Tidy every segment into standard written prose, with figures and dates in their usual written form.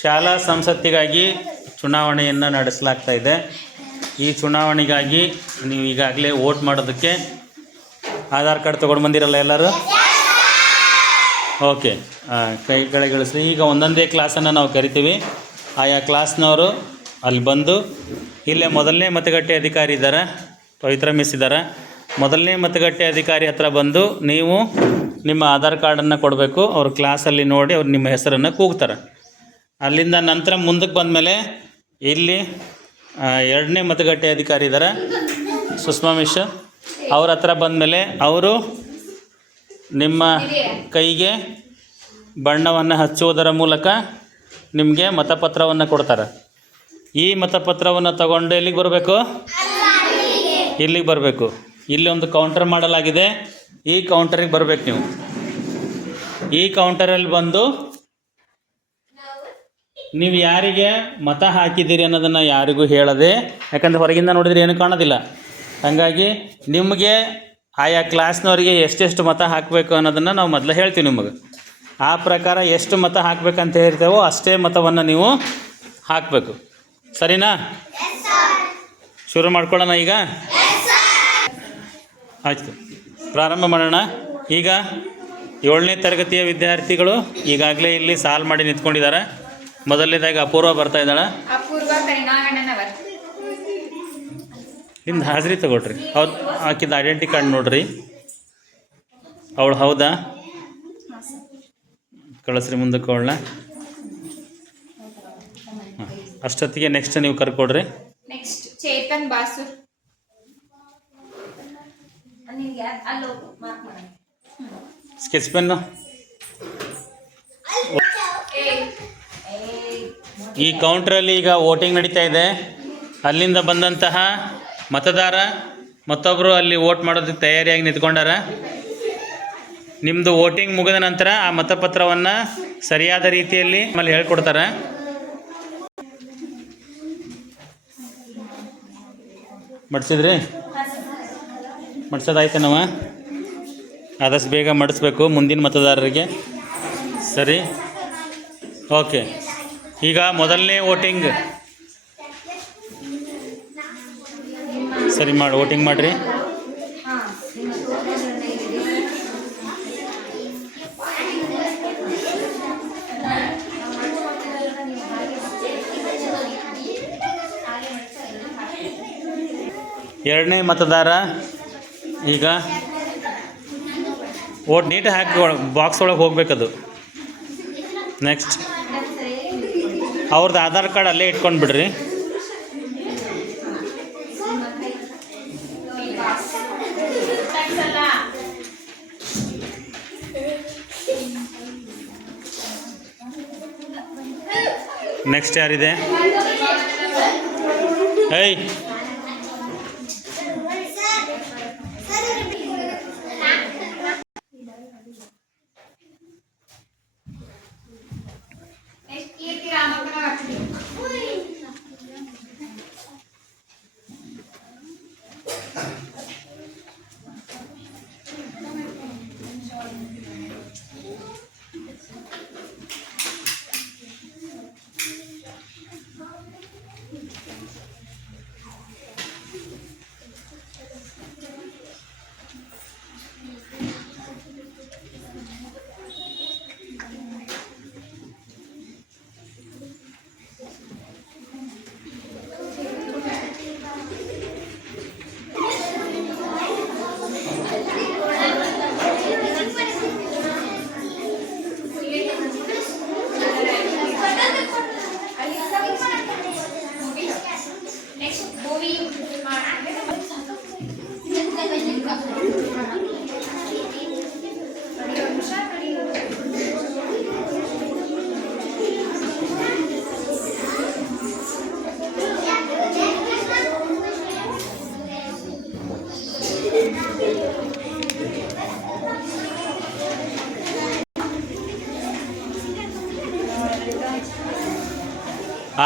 ಶಾಲಾ ಸಂಸತ್ತಿಗಾಗಿ ಚುನಾವಣೆಯನ್ನು ನಡೆಸಲಾಗ್ತಾ ಇದೆ. ಈ ಚುನಾವಣೆಗಾಗಿ ನೀವು ಈಗಾಗಲೇ ವೋಟ್ ಮಾಡೋದಕ್ಕೆ ಆಧಾರ್ ಕಾರ್ಡ್ ತೊಗೊಂಡು ಬಂದಿರಲ್ಲ ಎಲ್ಲರೂ? ಓಕೆ, ಕೈ ಕೆಳಗಿಳಿಸ್ರಿ. ಈಗ ಒಂದೊಂದೇ ಕ್ಲಾಸನ್ನು ನಾವು ಕರಿತೀವಿ. ಆಯಾ ಕ್ಲಾಸ್ನವರು ಅಲ್ಲಿ ಬಂದು ಇಲ್ಲೇ ಮೊದಲನೇ ಮತಗಟ್ಟೆ ಅಧಿಕಾರಿ ಇದ್ದಾರೆ, ಪವಿತ್ರ ಮಿಸ್ ಇದ್ದಾರೆ. ಮೊದಲನೇ ಮತಗಟ್ಟೆ ಅಧಿಕಾರಿ ಹತ್ರ ಬಂದು ನೀವು ನಿಮ್ಮ ಆಧಾರ್ ಕಾರ್ಡನ್ನು ಕೊಡಬೇಕು. ಅವ್ರ ಕ್ಲಾಸಲ್ಲಿ ನೋಡಿ ಅವ್ರು ನಿಮ್ಮ ಹೆಸರನ್ನು ಕೂಗ್ತಾರೆ. ಅಲ್ಲಿಂದ ನಂತರ ಮುಂದಕ್ಕೆ ಬಂದಮೇಲೆ ಇಲ್ಲಿ ಎರಡನೇ ಮತಗಟ್ಟೆ ಅಧಿಕಾರಿ ಇದ್ದಾರೆ, ಸುಷ್ಮಾ ಮಿಸ್. ಅವ್ರ ಹತ್ರ ಬಂದಮೇಲೆ ಅವರು ನಿಮ್ಮ ಕೈಗೆ ಬಣ್ಣವನ್ನು ಹಚ್ಚುವುದರ ಮೂಲಕ ನಿಮಗೆ ಮತಪತ್ರವನ್ನು ಕೊಡ್ತಾರೆ. ಈ ಮತಪತ್ರವನ್ನು ತಗೊಂಡು ಎಲ್ಲಿಗೆ ಬರಬೇಕು? ಇಲ್ಲಿಗೆ ಬರಬೇಕು. ಇಲ್ಲಿ ಒಂದು ಕೌಂಟರ್ ಮಾಡಲಾಗಿದೆ. ಈ ಕೌಂಟರಿಗೆ ಬರಬೇಕು ನೀವು. ಈ ಕೌಂಟರಲ್ಲಿ ಬಂದು ನೀವು ಯಾರಿಗೆ ಮತ ಹಾಕಿದ್ದೀರಿ ಅನ್ನೋದನ್ನು ಯಾರಿಗೂ ಹೇಳದೆ, ಯಾಕಂದರೆ ಹೊರಗಿಂದ ನೋಡಿದರೆ ಏನೂ ಕಾಣೋದಿಲ್ಲ. ಹಾಗಾಗಿ ನಿಮಗೆ ಆಯಾ ಕ್ಲಾಸ್ನವರಿಗೆ ಎಷ್ಟೆಷ್ಟು ಮತ ಹಾಕಬೇಕು ಅನ್ನೋದನ್ನು ನಾವು ಮೊದಲು ಹೇಳ್ತೀವಿ ನಿಮಗೆ. ಆ ಪ್ರಕಾರ ಎಷ್ಟು ಮತ ಹಾಕಬೇಕಂತ ಹೇಳ್ತೇವೋ ಅಷ್ಟೇ ಮತವನ್ನು ನೀವು ಹಾಕಬೇಕು. ಸರಿನಾ? ಶುರು ಮಾಡ್ಕೊಳ್ಳೋಣ ಈಗ. ಆಯಿತು, ಪ್ರಾರಂಭ ಮಾಡೋಣ. ಈಗ 7ನೇ ತರಗತಿಯ ವಿದ್ಯಾರ್ಥಿಗಳು ಈಗಾಗಲೇ ಇಲ್ಲಿ ಸಾಲು ಮಾಡಿ ನಿಂತ್ಕೊಂಡಿದ್ದಾರೆ. ಮೊದಲನೇದಾಗಿ ಅಪೂರ್ವ ಬರ್ತಾ ಇದ್ದಾಳೆ. ನಿಮ್ದು ಹಾಜರಿ ತಗೊಳ್ರಿ. ಹೌದು, ಆಕಿದ ಐಡೆಂಟಿ ಕಾರ್ಡ್ ನೋಡ್ರಿ. ಅವಳು ಹೌದಾ? ಕಳಿಸ್ರಿ ಮುಂದಕ್ಕೆ ಅವಳನ್ನ. ಅಷ್ಟೊತ್ತಿಗೆ ನೆಕ್ಸ್ಟ್ ನೀವು ಕರ್ಕೊಡ್ರಿ. Next Chetan boss. Sketch pen. ಈ ಕೌಂಟ್ರಲ್ಲಿ ಈಗ ವೋಟಿಂಗ್ ನಡೀತಾ ಇದೆ. ಅಲ್ಲಿಂದ ಬಂದಂತಹ ಮತದಾರ ಮತ್ತೊಬ್ಬರು ಅಲ್ಲಿ ವೋಟ್ ಮಾಡೋದಕ್ಕೆ ತಯಾರಿಯಾಗಿ ನಿಂತ್ಕೊಂಡಾರ. ನಿಮ್ಮದು ವೋಟಿಂಗ್ ಮುಗಿದ ನಂತರ ಆ ಮತಪತ್ರವನ್ನು ಸರಿಯಾದ ರೀತಿಯಲ್ಲಿ ಆಮೇಲೆ ಹೇಳ್ಕೊಡ್ತಾರೆ. ಮಡಿಸಿದ್ರಿ? ಮಡ್ಸೋದಾಯ್ತೇನವ? ಆದಷ್ಟು ಬೇಗ ಮಡಿಸ್ಬೇಕು ಮುಂದಿನ ಮತದಾರರಿಗೆ. ಸರಿ, ಓಕೆ. ಈಗ ಮೊದಲನೇ ವೋಟಿಂಗ್ ಸರಿ ಮಾಡಿ ವೋಟಿಂಗ್ ಮಾಡಿರಿ. ಎರಡನೇ ಮತದಾರ ಈಗ ವೋಟ್ ನೀಟಾಗಿ ಹಾಕಿ ಬಾಕ್ಸ್ ಒಳಗೆ ಹೋಗ್ಬೇಕದು. ನೆಕ್ಸ್ಟ್ ಅವ್ರದ್ದು ಆಧಾರ್ ಕಾರ್ಡ್ ಅಲ್ಲೇ ಇಟ್ಕೊಂಡು ಬಿಡ್ರಿ. ನೆಕ್ಸ್ಟ್ ಯಾರಿದೆ? ಏಯ್,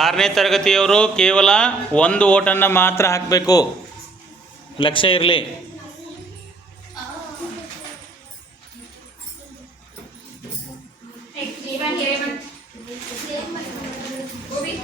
ಆರನೇ ತರಗತಿಯವರು ಕೇವಲ ಒಂದು ವೋಟನ್ನು ಮಾತ್ರ ಹಾಕಬೇಕು, ಲಕ್ಷ್ಯ ಇರಲಿ. ಗೋಪಿ.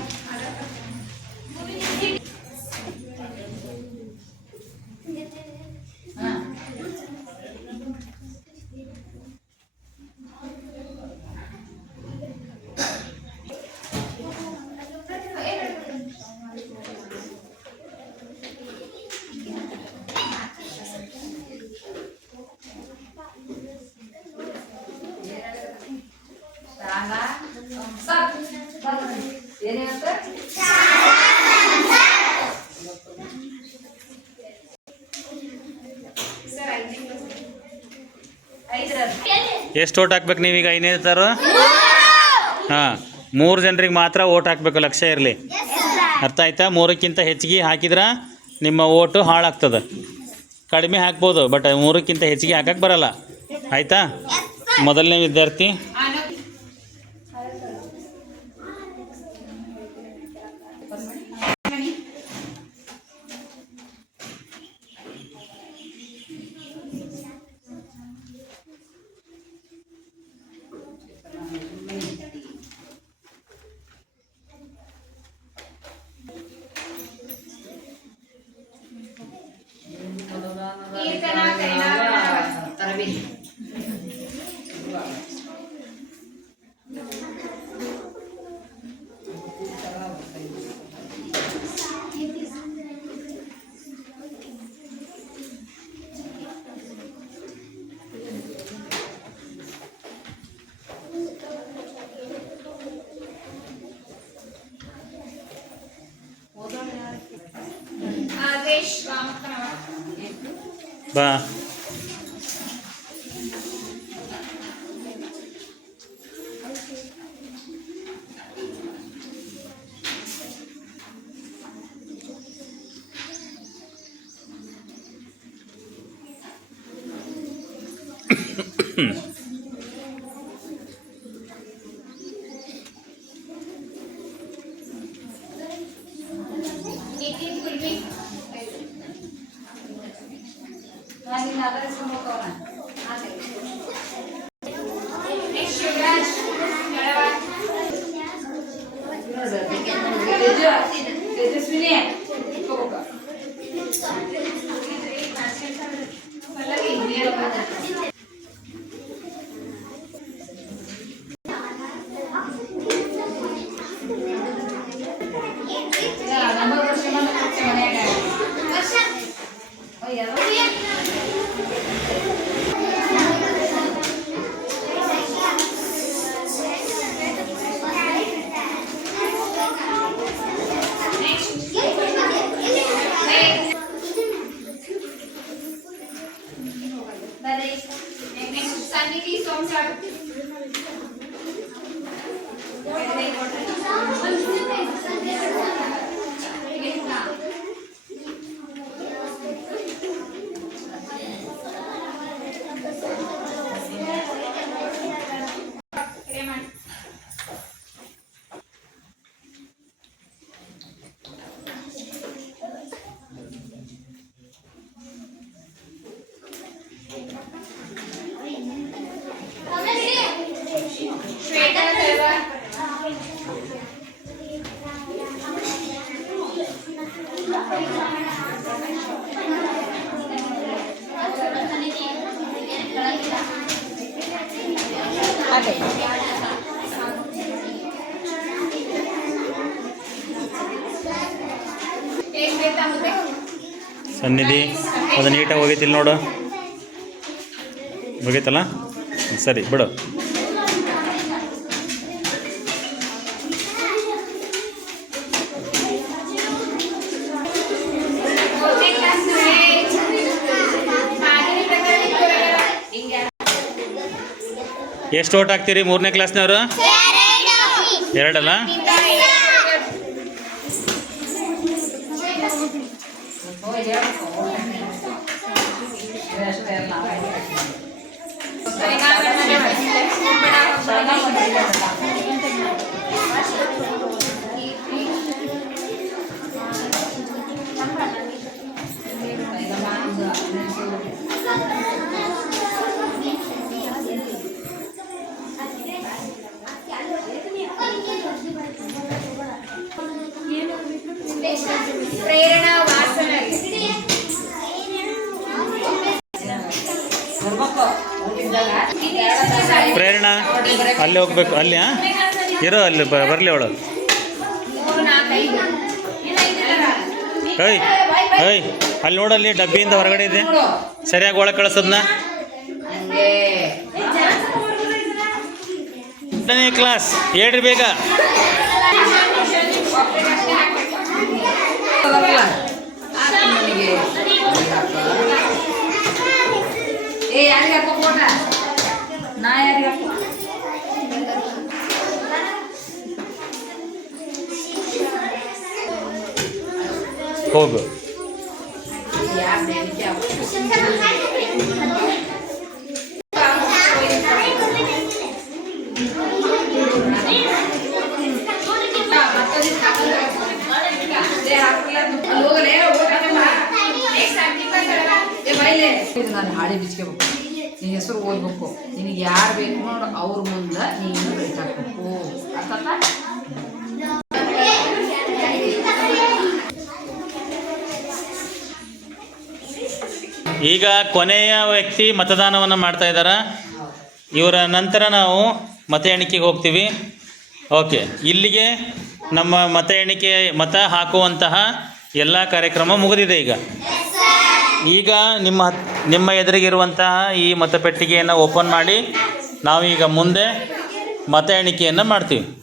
ಎಷ್ಟು ಓಟ್ ಹಾಕ್ಬೇಕು ನೀವೀಗ ಐದನೇ ಥರ? ಹಾಂ, 3 ಜನರಿಗೆ ಮಾತ್ರ ಓಟ್ ಹಾಕಬೇಕು, ಲಕ್ಷ್ಯ ಇರಲಿ. ಅರ್ಥ ಆಯ್ತಾ? 3ಕ್ಕಿಂತ ಹೆಚ್ಚಿಗೆ ಹಾಕಿದ್ರೆ ನಿಮ್ಮ ಓಟು ಹಾಳಾಗ್ತದೆ. ಕಡಿಮೆ ಹಾಕ್ಬೋದು, ಬಟ್ 3ಕ್ಕಿಂತ ಹೆಚ್ಚಿಗೆ ಹಾಕಕ್ಕೆ ಬರಲ್ಲ. ಆಯಿತಾ? ಮೊದಲನೇ ವಿದ್ಯಾರ್ಥಿ ಕೀರ್ತನ ಕೈನಾ ತರಬೇತಿ. ಆದೇಶ್ ರಾಮಕೃಷ್ಣ ಬಾ. ನಿತಿನ್ ಕುಲ್ವಿ. ನೆಕ್ಸ್ಟ್ ಶಿವರಾಜ್ ಗಳವಾಡ್. ತೇಜಸ್ವಿನಿ ಪಲ್ಲವಿ. ನೆಕ್ಸ್ಟ್ ಸನ್ನಿಧಿ ಸೋಮಸಾಗರ್. ಶ್ವೇತಾ ತಳವಾರ್. ಏನ್ ಬೇಕಾ ಮುದ್ದೆ? ಸನ್ನಿಧಿ ಅದು ನೀಟಾಗಿ ಹೋಗೈತಿಲ್ಲ ನೋಡು. ಹೋಗೈತಲ್ಲ? ಸರಿ ಬಿಡು. ಮೂರನೇ ಕ್ಲಾಸ್ ಮಾದರಿ ಪ್ರಕಾರ ಎಷ್ಟು ಓಟ್ ಹಾಕ್ತೀರಿ 3ನೇ ಕ್ಲಾಸ್ನವರು? 2 ಅಲ್ಲಿ ಹೋಗ್ಬೇಕು ಅಲ್ಲಿ ಹಾಂ ಇರೋ ಅಲ್ಲಿ ಬರಲಿ ಅವಳು ಏಯ್ ಏಯ್ ಅಲ್ಲಿ ನೋಡಲ್ಲಿ ಡಬ್ಬಿಯಿಂದ ಹೊರಗಡೆ ಇದೆ ಸರಿಯಾಗಿ ಒಳಗೆ ಕಳಿಸೋದನ್ನ ಎಂಟನೇ ಕ್ಲಾಸ್ ಹೇಳ್ರಿ ಬೇಗ ಹೋಗು ನಾನು ಹಾಡಿ ಬಿಚ್ಕೋಬೇಕು ನಿನ್ನ ಹೆಸರು ಓದ್ಬೇಕು ನಿನಗೆ ಯಾರು ಬೇಕು ನೋಡು ಅವ್ರ ಮುಂದೆ ನೀನು ಬಿಟ್ಟಾಕ್ಬೇಕು ಅರ್ಥಾತ ಈಗ ಕೊನೆಯ ವ್ಯಕ್ತಿ ಮತದಾನವನ್ನು ಮಾಡ್ತಾ ಇದ್ದಾರೆ ಇವರ ನಂತರ ನಾವು ಮತ ಎಣಿಕೆಗೆ ಹೋಗ್ತೀವಿ ಓಕೆ ಇಲ್ಲಿಗೆ ನಮ್ಮ ಮತ ಎಣಿಕೆ ಮತ ಹಾಕುವಂತಹ ಎಲ್ಲ ಕಾರ್ಯಕ್ರಮ ಮುಗಿದಿದೆ ಈಗ ನಿಮ್ಮ ಎದುರಿಗಿರುವಂತಹ ಈ ಮತಪೆಟ್ಟಿಗೆಯನ್ನು ಓಪನ್ ಮಾಡಿ ನಾವೀಗ ಮುಂದೆ ಮತ ಎಣಿಕೆಯನ್ನು ಮಾಡ್ತೀವಿ